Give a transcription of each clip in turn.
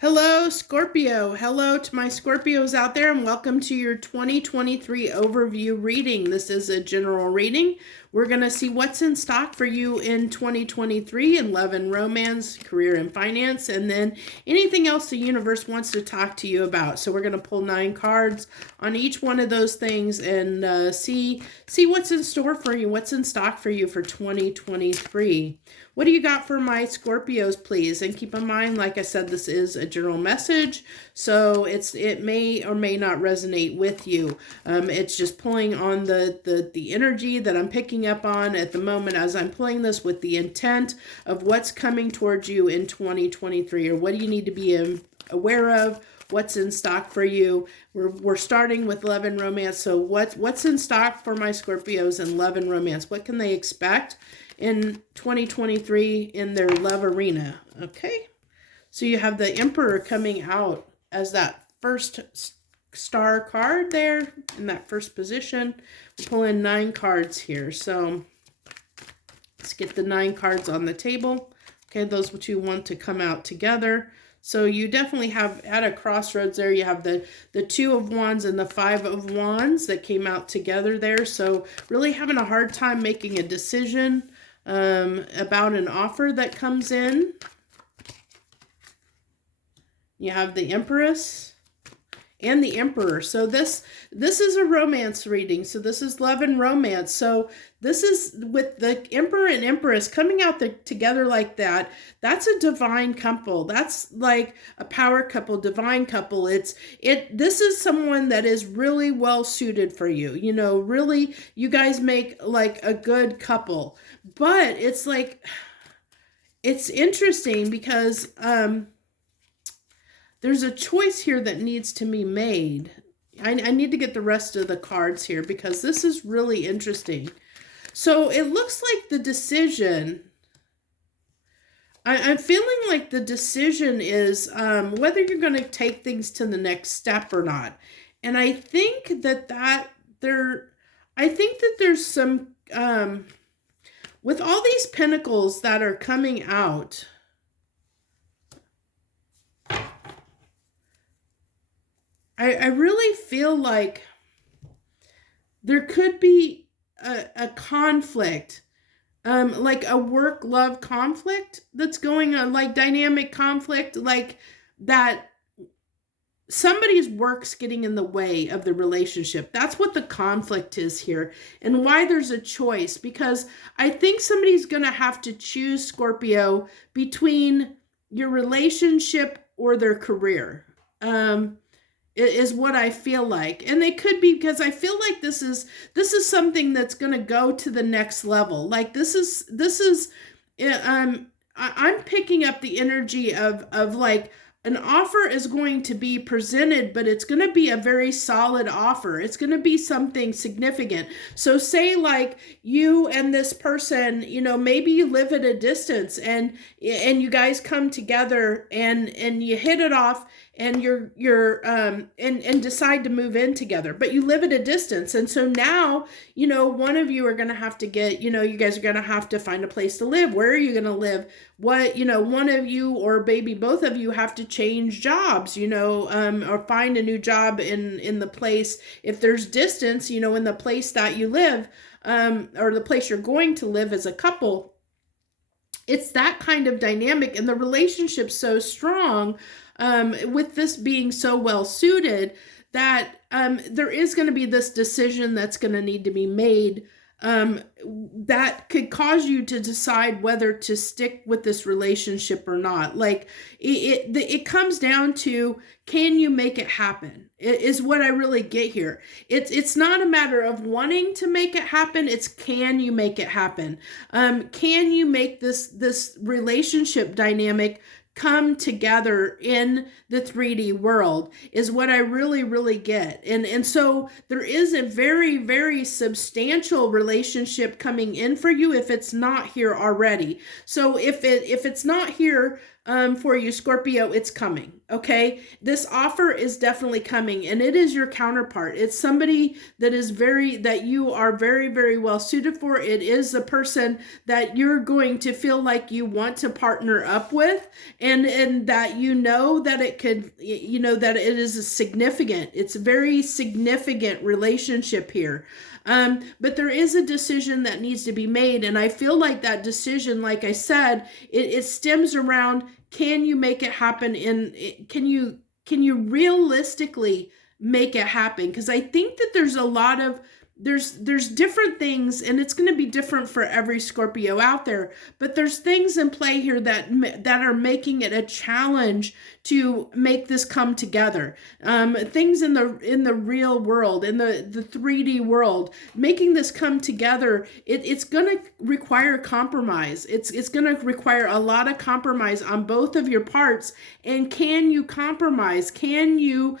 Hello, Scorpio. Hello to my Scorpios out there, and welcome to your 2023 overview reading. This is a general reading. We're going to see what's in stock for you in 2023 in love and romance, career and finance, and then anything else the universe wants to talk to you about. So we're going to pull 9 cards on each one of those things and see what's in store for you, what's in stock for you for 2023. What do you got for my Scorpios, please? And keep in mind, like I said, this is a general message, so it may or may not resonate with you. It's just pulling on the energy that I'm picking up on at the moment as I'm pulling this with the intent of what's coming towards you in 2023, or what do you need to be aware of, what's in stock for you. We're starting with love and romance, so what's in stock for my Scorpios in love and romance? What can they expect in 2023 in their love arena? Okay, so you have the Emperor coming out as that first star card there in that first position. We'll pull in 9 cards here, so let's get the 9 cards on the table. Okay, those what you want to come out together. So you definitely have at a crossroads there. You have the 2 of Wands and the 5 of Wands that came out together there. So really having a hard time making a decision about an offer that comes in. You have the Empress and the Emperor. So this is a romance reading. So this is love and romance. So this is with the Emperor and Empress coming out together like that. That's a divine couple. That's like a power couple, divine couple. This is someone that is really well suited for you. You know, really, you guys make like a good couple. But it's like, it's interesting because there's a choice here that needs to be made. I need to get the rest of the cards here because this is really interesting. So it looks like the decision, I'm feeling like the decision is whether you're going to take things to the next step or not. And I think that there's some, with all these pentacles that are coming out, I really feel like there could be a conflict, like a work-love conflict that's going on, like dynamic conflict, like that somebody's work's getting in the way of the relationship. That's what the conflict is here, and why there's a choice, because I think somebody's going to have to choose, Scorpio, between your relationship or their career. Is what I feel like. And it could be because I feel like this is something that's going to go to the next level. Like this is I'm picking up the energy of like an offer is going to be presented, but it's going to be a very solid offer. It's going to be something significant. So say like you and this person, you know, maybe you live at a distance and you guys come together and you hit it off and and decide to move in together, but you live at a distance. And so now, you know, one of you are going to have to get, you know, you guys are going to have to find a place to live. Where are you going to live? What, you know, one of you or maybe both of you have to change jobs, you know, or find a new job in the place. If there's distance, you know, in the place that you live, or the place you're going to live as a couple, it's that kind of dynamic, and the relationship's so strong, with this being so well suited that there is going to be this decision that's going to need to be made, that could cause you to decide whether to stick with this relationship or not. Like it comes down to, can you make it happen? It is what I really get here. It's not a matter of wanting to make it happen. It's, can you make it happen? Can you make this relationship dynamic come together in the 3D world is what I really, really get. And so there is a very, very substantial relationship coming in for you if it's not here already. So if it's not here, for you, Scorpio, it's coming. Okay. This offer is definitely coming, and it is your counterpart. It's somebody that you are very, very well suited for. It is a person that you're going to feel like you want to partner up with, and that that it could, that it is it's a very significant relationship here. But there is a decision that needs to be made. And I feel like that decision, like I said, it stems around, can you make it happen can you realistically make it happen? Because I think that there's a lot of, there's different things, and it's going to be different for every Scorpio out there, but there's things in play here that are making it a challenge to make this come together. Things in the real world, in the 3D world, making this come together, it's going to require compromise. It's going to require a lot of compromise on both of your parts. And can you compromise? Can you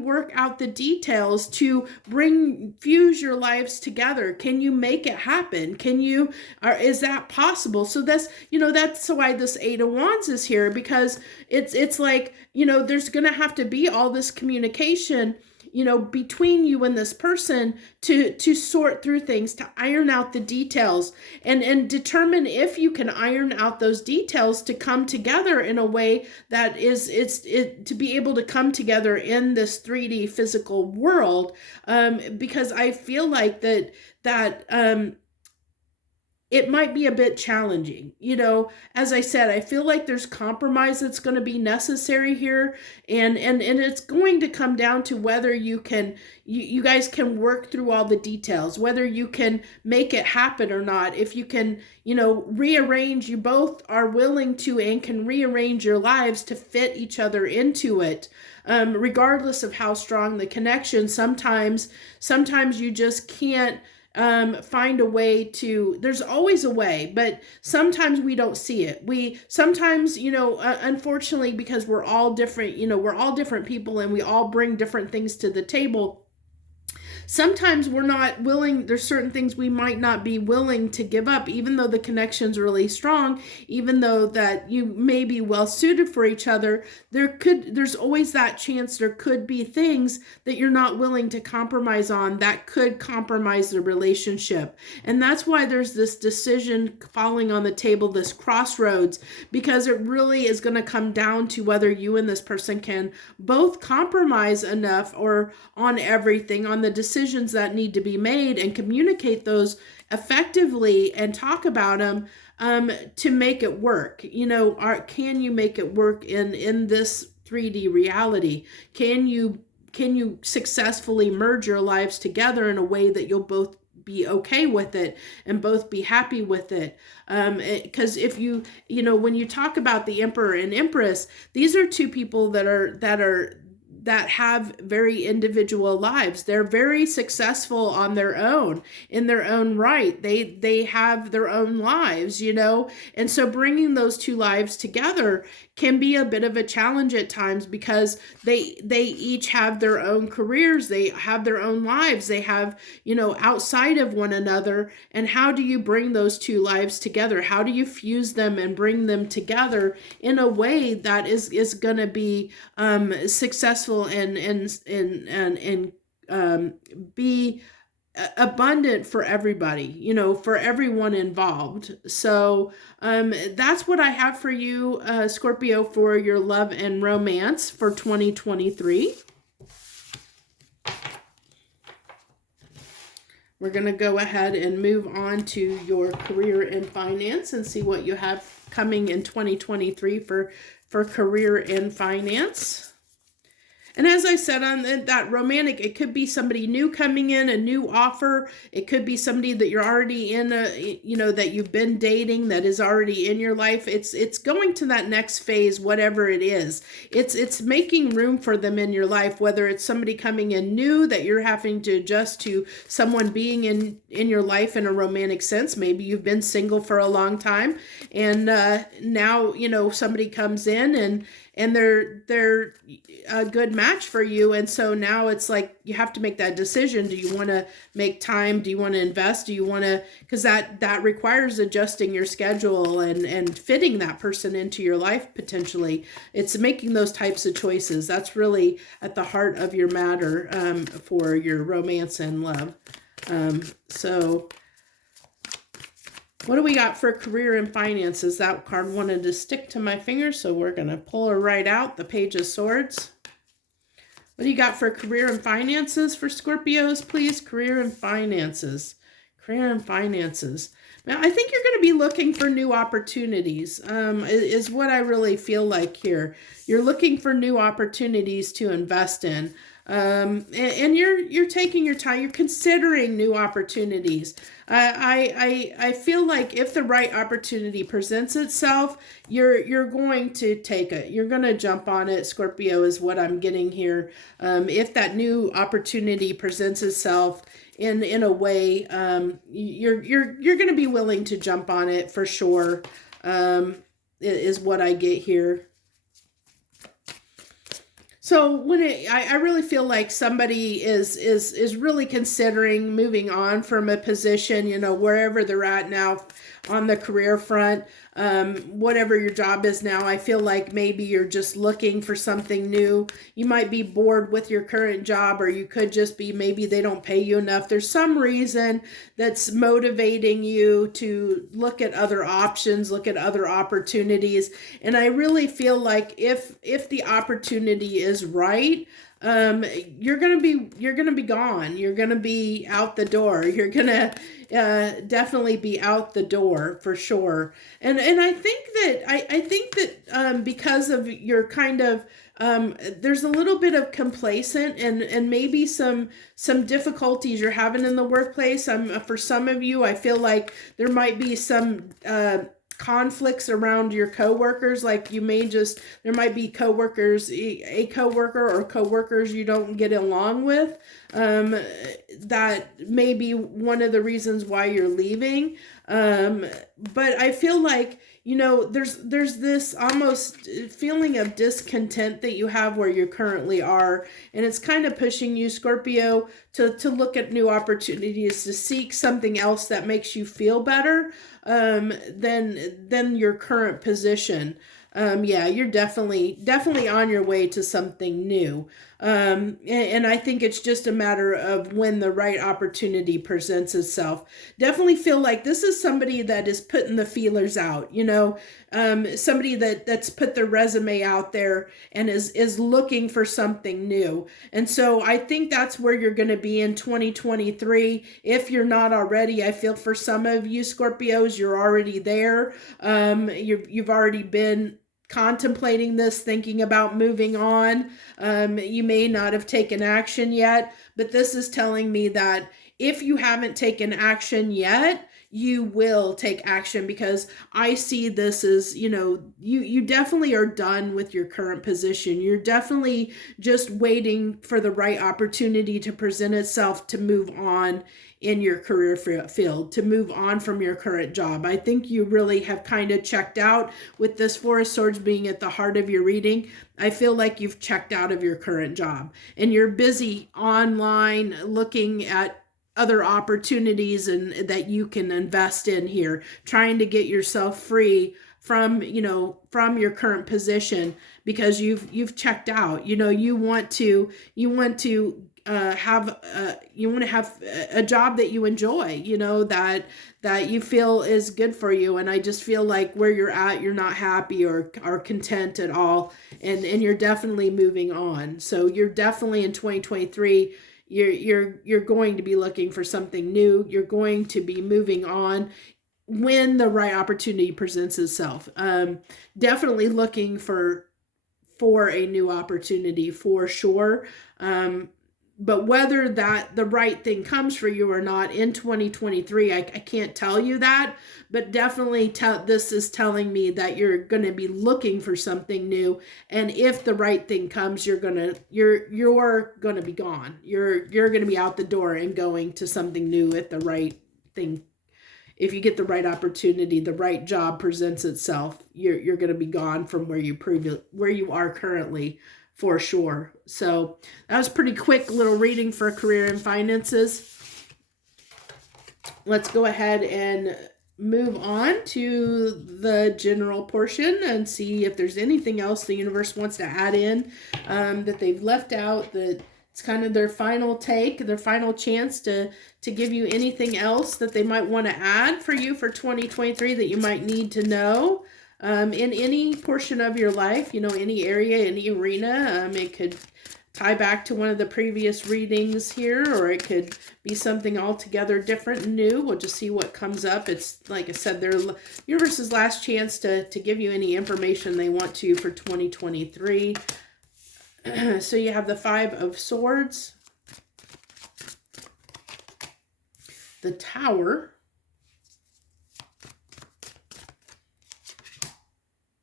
work out the details to fuse your lives together? Can you make it happen? Is that possible? So that's why this Eight of Wands is here, because it's like, there's going to have to be all this communication, between you and this person to sort through things, to iron out the details, and determine if you can iron out those details to come together in a way that to be able to come together in this 3D physical world. Because I feel like that it might be a bit challenging. As I said, I feel like there's compromise that's going to be necessary here. And it's going to come down to whether you guys can work through all the details, whether you can make it happen or not. If you can, rearrange, you both are willing to and can rearrange your lives to fit each other into it. Regardless of how strong the connection, sometimes you just can't find a way to, there's always a way, but sometimes we don't see it. We sometimes, unfortunately, because we're all different, we're all different people, and we all bring different things to the table. Sometimes we're not willing, there's certain things we might not be willing to give up, even though the connection's really strong, even though that you may be well suited for each other. There's always that chance there could be things that you're not willing to compromise on that could compromise the relationship. And that's why there's this decision falling on the table, this crossroads, because it really is going to come down to whether you and this person can both compromise enough or on everything, on the decisions that need to be made, and communicate those effectively and talk about them to make it work. Can you make it work in this 3D reality? Can you successfully merge your lives together in a way that you'll both be okay with it and both be happy with it? Because if when you talk about the Emperor and Empress, these are two people that have very individual lives. They're very successful on their own, in their own right. They have their own lives, and so bringing those two lives together can be a bit of a challenge at times, because they each have their own careers, they have their own lives, they have, outside of one another. And how do you bring those two lives together? How do you fuse them and bring them together in a way that is going to be successful and be abundant for everybody, for everyone involved. So that's what I have for you, Scorpio, for your love and romance for 2023. We're going to go ahead and move on to your career and finance and see what you have coming in 2023 for career and finance. And as I said, on that romantic, it could be somebody new coming in, a new offer. It could be somebody that you're already in, that you've been dating, that is already in your life. It's going to that next phase, whatever it is. It's making room for them in your life, whether it's somebody coming in new that you're having to adjust to someone being in your life in a romantic sense. Maybe you've been single for a long time, and now, somebody comes in and they're a good match match for you. And so now it's like you have to make that decision. Do you want to make time? Do you want to invest? Do you want to, because that requires adjusting your schedule and fitting that person into your life potentially. It's making those types of choices. That's really at the heart of your matter for your romance and love. So what do we got for career and finances? That card wanted to stick to my finger, so we're going to pull her right out, the Page of Swords. What do you got for career and finances for Scorpios, please? Career and finances. Career and finances. Now, I think you're going to be looking for new opportunities, is what I really feel like here. You're looking for new opportunities to invest in. And you're taking your time. You're considering new opportunities. I feel like if the right opportunity presents itself, you're going to take it. You're going to jump on it. Scorpio is what I'm getting here. If that new opportunity presents itself in a way, you're going to be willing to jump on it for sure. Is what I get here. So when I really feel like somebody is really considering moving on from a position, wherever they're at now on the career front, whatever your job is now, I feel like maybe you're just looking for something new. You might be bored with your current job, or you could just be, maybe they don't pay you enough. There's some reason that's motivating you to look at other options, look at other opportunities. And I really feel like if the opportunity is right, you're gonna be gone. You're gonna be out the door. You're gonna definitely be out the door for sure. And I think that because of your kind of there's a little bit of complacent and maybe some difficulties you're having in the workplace. For some of you, I feel like there might be some conflicts around your coworkers. Like there might be coworkers, a coworker or coworkers you don't get along with. That may be one of the reasons why you're leaving. But I feel like, there's this almost feeling of discontent that you have where you currently are. And it's kind of pushing you, Scorpio, to look at new opportunities, to seek something else that makes you feel better than your current position. You're definitely on your way to something new. And I think it's just a matter of when the right opportunity presents itself. Definitely feel like this is somebody that is putting the feelers out, somebody that's put their resume out there and is looking for something new. And so I think that's where you're going to be in 2023. If you're not already, I feel for some of you Scorpios, you're already there. You've already been contemplating this, thinking about moving on. You may not have taken action yet, but this is telling me that if you haven't taken action yet, you will take action, because I see this as, you definitely are done with your current position. You're definitely just waiting for the right opportunity to present itself to move on in your career field, to move on from your current job. I think you really have kind of checked out with this Four of Swords being at the heart of your reading. I feel like you've checked out of your current job and you're busy online looking at other opportunities and that you can invest in here, trying to get yourself free from your current position, because you've checked out. You want to have a job that you enjoy, that you feel is good for you. And I just feel like where you're at, you're not happy or content at all, and you're definitely moving on. So you're definitely in 2023. You're going to be looking for something new. You're going to be moving on when the right opportunity presents itself. Definitely looking for a new opportunity for sure. But whether the right thing comes for you or not in 2023, I can't tell you that, but definitely this is telling me that you're going to be looking for something new. And if the right thing comes, you're going to be gone. You're going to be out the door and going to something new if the right thing if you get the right opportunity, the right job presents itself, you're going to be gone from where you are currently, for sure. So that was pretty quick little reading for career and finances. Let's go ahead and move on to the general portion and see if there's anything else the universe wants to add in that they've left out, that it's kind of their final take, their final chance to give you anything else that they might want to add for you for 2023 that you might need to know in any portion of your life, any area, any arena. It could tie back to one of the previous readings here, or it could be something altogether different and new. We'll just see what comes up. It's, like I said, their universe's last chance to give you any information they want to for 2023. So you have the Five of Swords, the Tower,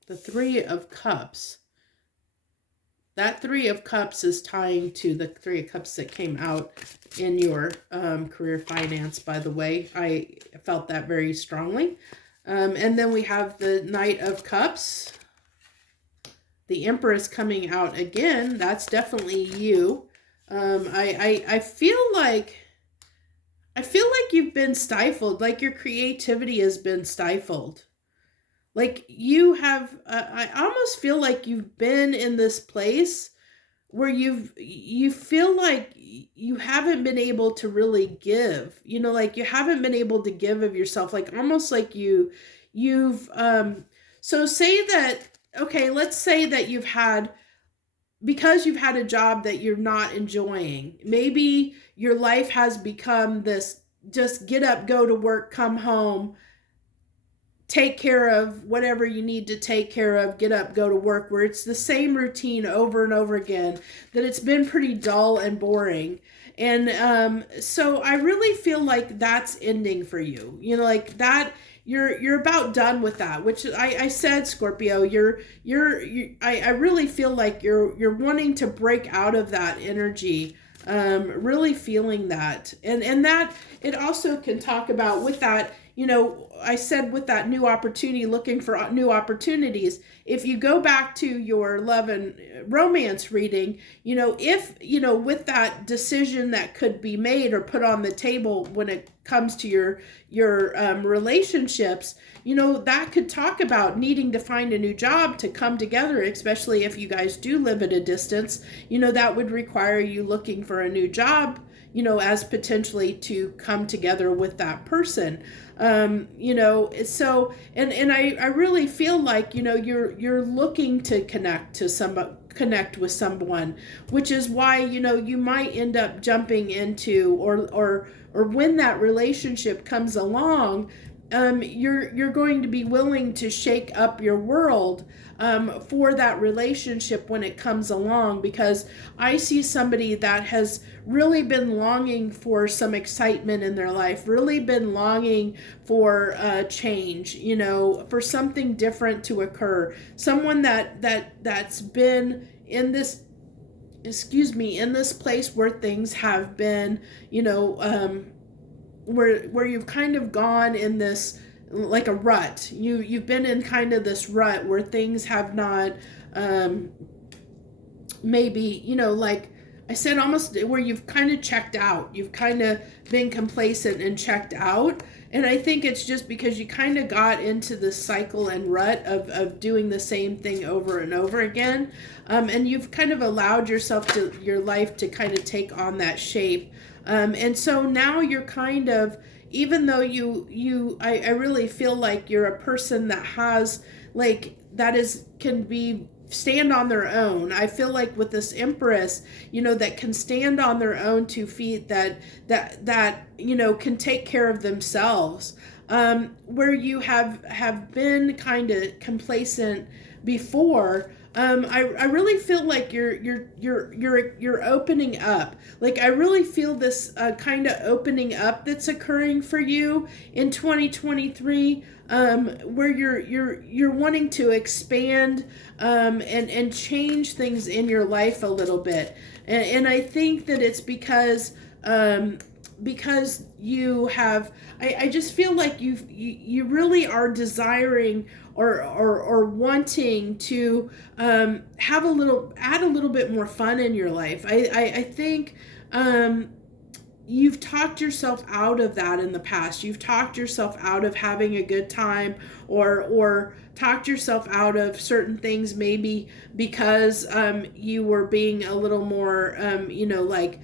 the Three of Cups. That Three of Cups is tying to the Three of Cups that came out in your career finance, by the way. I felt that very strongly. And then we have the Knight of Cups. The Empress coming out again. That's definitely you. I feel like you've been stifled, like your creativity has been stifled. Like you have, I almost feel like you've been in this place where you feel like you haven't been able to really give, like you haven't been able to give of yourself, like almost like so say that, okay, let's say that because you've had a job that you're not enjoying, maybe your life has become this, just get up, go to work, come home, take care of whatever you need to take care of, get up, go to work, where it's the same routine over and over again, that it's been pretty dull and boring. And so I really feel like that's ending for you. Like that, you're about done with that, which I said, Scorpio, I really feel like you're wanting to break out of that energy. Really feeling that. And that it also can talk about with that, I said with that new opportunity, looking for new opportunities. If you go back to your love and romance reading, if, with that decision that could be made or put on the table when it comes to your relationships, that could talk about needing to find a new job to come together, especially if you guys do live at a distance. That would require you looking for a new job, as potentially to come together with that person. So, and I really feel like, you're looking to connect with someone, which is why, you might end up jumping into, or when that relationship comes along, you're going to be willing to shake up your world for that relationship when it comes along, because I see somebody that has really been longing for some excitement in their life, really been longing for change, for something different to occur. Someone that's been in this, in this place where things have been, where you've kind of gone in this, like a rut. You've been in kind of this rut where things have not, maybe, like I said, almost where you've kind of checked out. You've kind of been complacent and checked out. And I think it's just because you kind of got into this cycle and rut of doing the same thing over and over again. And you've kind of allowed your life to kind of take on that shape. And so now you're kind of, even though I really feel like you're a person that has, like, can stand on their own. I feel like with this Empress, that can stand on their own 2 feet, that can take care of themselves. Where you have been kind of complacent before, I really feel like you're opening up. Like I really feel this kind of opening up that's occurring for you in 2023, where you're wanting to expand and change things in your life a little bit. And I think that it's because because you have, I just feel like you really are desiring or wanting to have add a little bit more fun in your life. I think you've talked yourself out of that in the past. You've talked yourself out of having a good time, or talked yourself out of certain things, maybe because you were being a little more like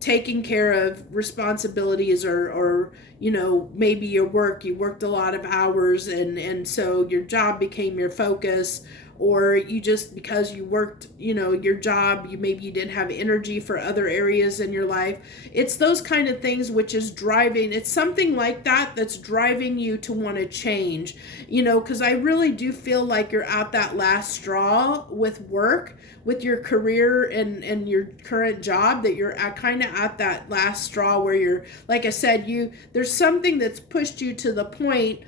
taking care of responsibilities, or maybe your work, you worked a lot of hours, and so your job became your focus, or you just, because you worked your job, maybe you didn't have energy for other areas in your life. It's those kind of things which is driving, it's something like that that's driving you to want to change, because I really do feel like you're at that last straw with work, with your career and your current job, that you're kind of at that last straw where you're, like I said, there's something that's pushed you to the point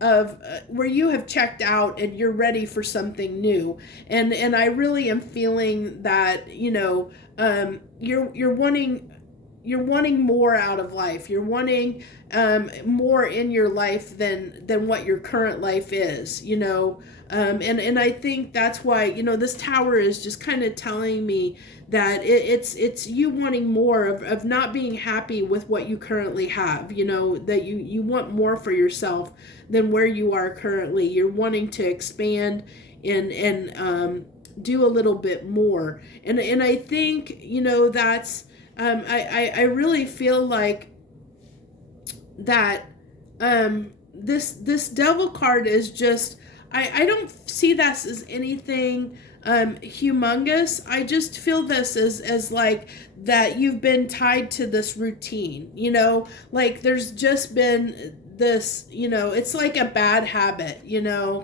of where you have checked out and you're ready for something new. And I really am feeling that you're wanting more out of life. You're wanting more in your life than what your current life is, and I think that's why, this tower is just kind of telling me that it's you wanting more of not being happy with what you currently have, that you want more for yourself than where you are currently. You're wanting to expand and do a little bit more. And I think, that's I really feel like that this devil card is just, I don't see this as anything humongous. I just feel this as like that you've been tied to this routine, like there's just been this, it's like a bad habit,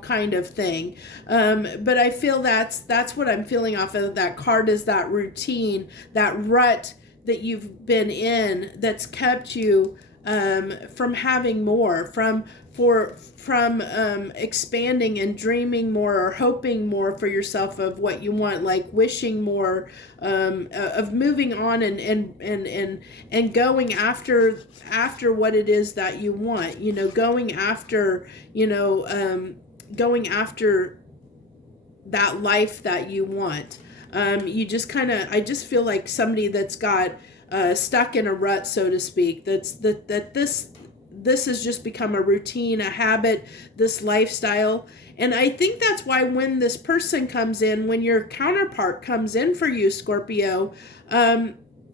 kind of thing. But I feel that's what I'm feeling off of that card, is that routine, that rut that you've been in, that's kept you from having more, from expanding and dreaming more, or hoping more for yourself of what you want, like wishing more, of moving on and going after what it is that you want, going after that life that you want. You just I just feel like somebody that's got stuck in a rut, so to speak. This has just become a routine, a habit, this lifestyle. And I think that's why when this person comes in, when your counterpart comes in for you, Scorpio,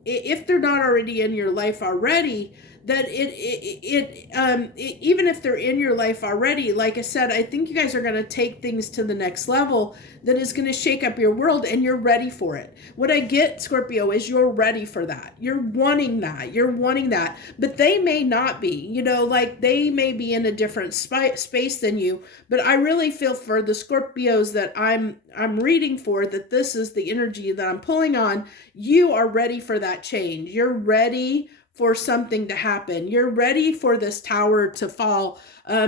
if they're not already in your life already, that even if they're in your life already, like I said, I think you guys are going to take things to the next level that is going to shake up your world, and you're ready for it. What I get, Scorpio, is you're ready for that. You're wanting that, but they may not be, like they may be in a different space than you. But I really feel for the Scorpios that I'm reading for, that this is the energy that I'm pulling on. You are ready for that change. You're ready for something to happen. You're ready for this tower to fall,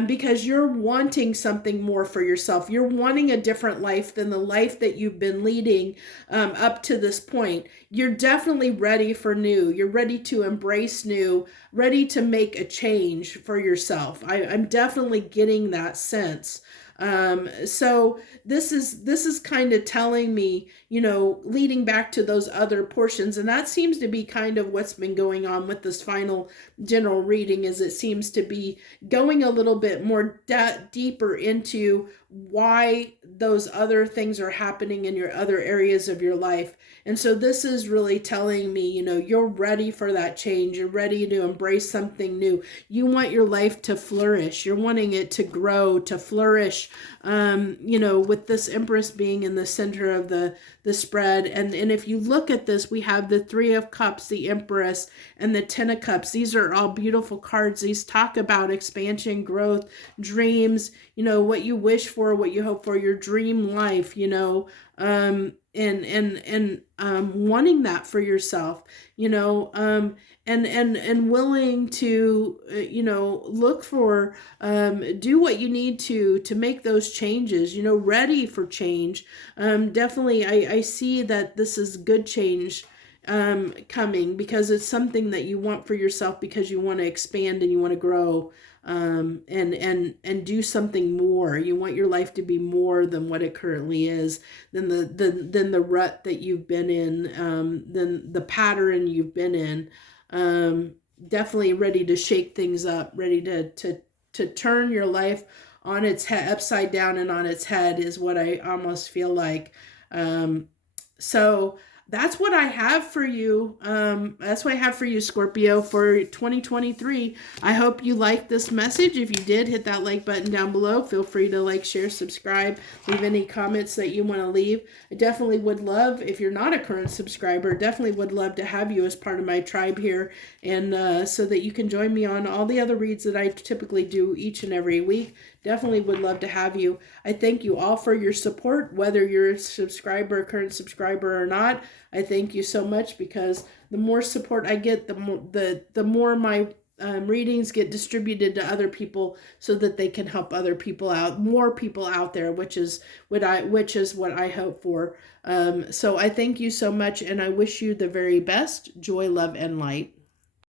because you're wanting something more for yourself. You're wanting a different life than the life that you've been leading up to this point. You're definitely ready for new. You're ready to embrace new, ready to make a change for yourself. I'm definitely getting that sense. So this is kind of telling me, leading back to those other portions. And that seems to be kind of what's been going on with this final general reading, is it seems to be going a little bit more deeper into why those other things are happening in your other areas of your life. And so this is really telling me, you're ready for that change. You're ready to embrace something new. You want your life to flourish. You're wanting it to grow, to flourish, with this Empress being in the center of the spread. And if you look at this, we have the Three of Cups, the Empress, and the Ten of Cups. These are all beautiful cards. These talk about expansion, growth, dreams, what you wish for, what you hope for, your dream life, and wanting that for yourself, and willing to, look for, do what you need to make those changes, ready for change. Definitely, I see that this is good change, coming, because it's something that you want for yourself, because you want to expand and you want to grow, and do something more. You want your life to be more than what it currently is, than the rut that you've been in, than the pattern you've been in. Definitely ready to shake things up, ready to turn your life on its head, upside down and on its head, is what I almost feel like. So that's what I have for you. That's what I have for you, Scorpio, for 2023. I hope you liked this message. If you did, hit that like button down below. Feel free to like, share, subscribe, leave any comments that you want to leave. I definitely would love, if you're not a current subscriber, definitely would love to have you as part of my tribe here, and so that you can join me on all the other reads that I typically do each and every week. Definitely would love to have you. I thank you all for your support, whether you're a subscriber, a current subscriber or not. I thank you so much, because the more support I get, the more my readings get distributed to other people, so that they can help other people out, more people out there, which is what I hope for. So I thank you so much, and I wish you the very best. Joy, love, and light.